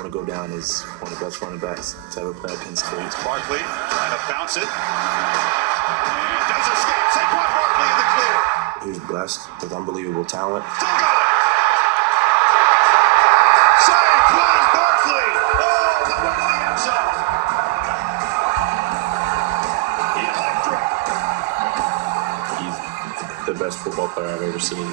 want to go down as one of the best running backs to ever play at Penn State. Barkley trying to bounce it. And does escape. Saquon Barkley in the clear. He was blessed with unbelievable talent. Still got it. Saquon Barkley. Oh, the way to the end zone. Electric. He's the best football player I've ever seen.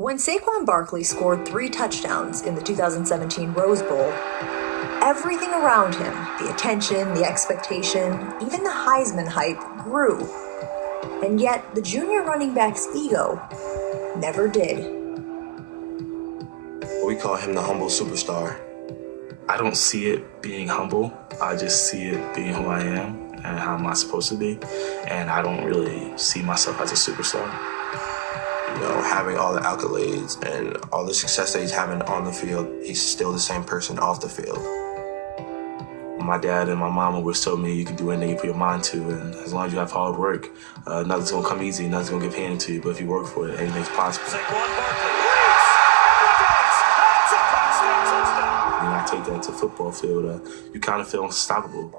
When Saquon Barkley scored 3 touchdowns in the 2017 Rose Bowl, everything around him, the attention, the expectation, even the Heisman hype, grew. And yet, the junior running back's ego never did. We call him the humble superstar. I don't see it being humble. I just see it being who I am and how am I supposed to be. And I don't really see myself as a superstar. You know, having all the accolades and all the success that he's having on the field, he's still the same person off the field. My dad and my mama always told me you can do anything you put your mind to, and as long as you have hard work, nothing's gonna come easy, nothing's gonna get handed to you, but if you work for it, anything's possible. Saquon Barkley. When I take that to football field, you kind of feel unstoppable.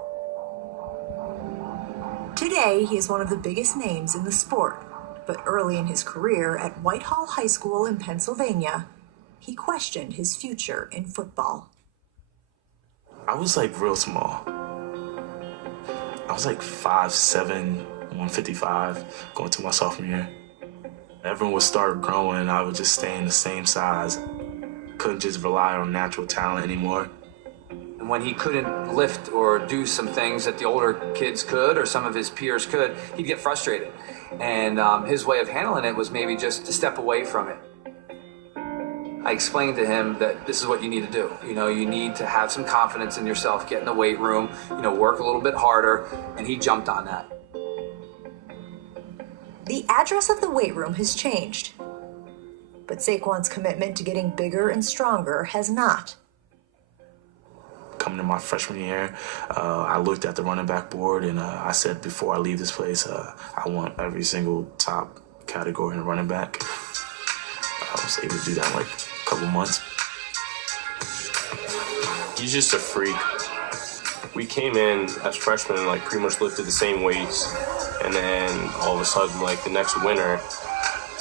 Today, he is one of the biggest names in the sport. But early in his career at Whitehall High School in Pennsylvania, he questioned his future in football. I was like real small. I was like 5'7", 155 going to my sophomore year. Everyone would start growing, I would just stay in the same size. Couldn't just rely on natural talent anymore. When he couldn't lift or do some things that the older kids could or some of his peers could, he'd get frustrated. And his way of handling it was maybe just to step away from it. I explained to him that this is what you need to do. You know, you need to have some confidence in yourself, get in the weight room, you know, work a little bit harder, and he jumped on that. The address of the weight room has changed, but Saquon's commitment to getting bigger and stronger has not. Coming to my freshman year, I looked at the running back board and I said before I leave this place, I want every single top category in running back. I was able to do that in like a couple months. He's just a freak. We came in as freshmen and like pretty much lifted the same weights, and then all of a sudden, like the next winter,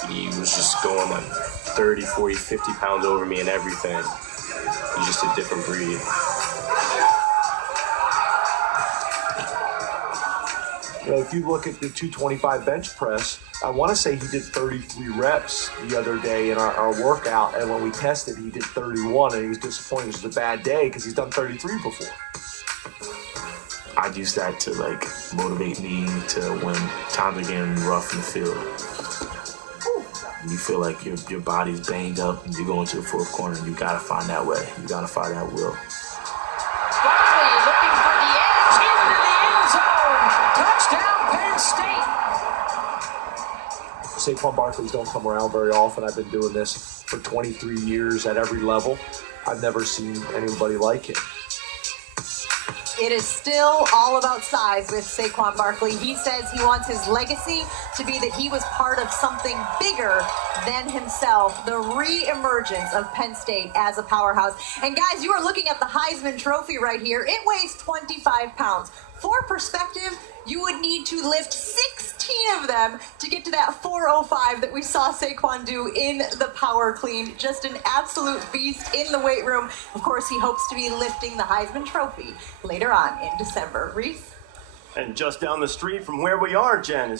he was just going like 30, 40, 50 pounds over me and everything. He's just a different breed. You know, if you look at the 225 bench press, I want to say he did 33 reps the other day in our workout, and when we tested, he did 31, and he was disappointed. It was a bad day because he's done 33 before. I'd use that to like motivate me to when times are getting rough in the field. You feel like your body's banged up and you go into the fourth corner and you gotta find that way. You gotta find that will. Barkley looking for the edge into the end zone. Touchdown, Penn State. Saquon Barkley's don't come around very often. I've been doing this for 23 years at every level. I've never seen anybody like him. It is still all about size with Saquon Barkley. He says he wants his legacy to be that he was part of something bigger than himself, the re-emergence of Penn State as a powerhouse. And guys, you are looking at the Heisman Trophy right here. It weighs 25 pounds. For perspective, you would need to lift 16 of them to get to that 405 that we saw Saquon do in the power clean. Just an absolute beast in the weight room. Of course, he hopes to be lifting the Heisman Trophy later on in December. Reese? And just down the street from where we are, Jen, is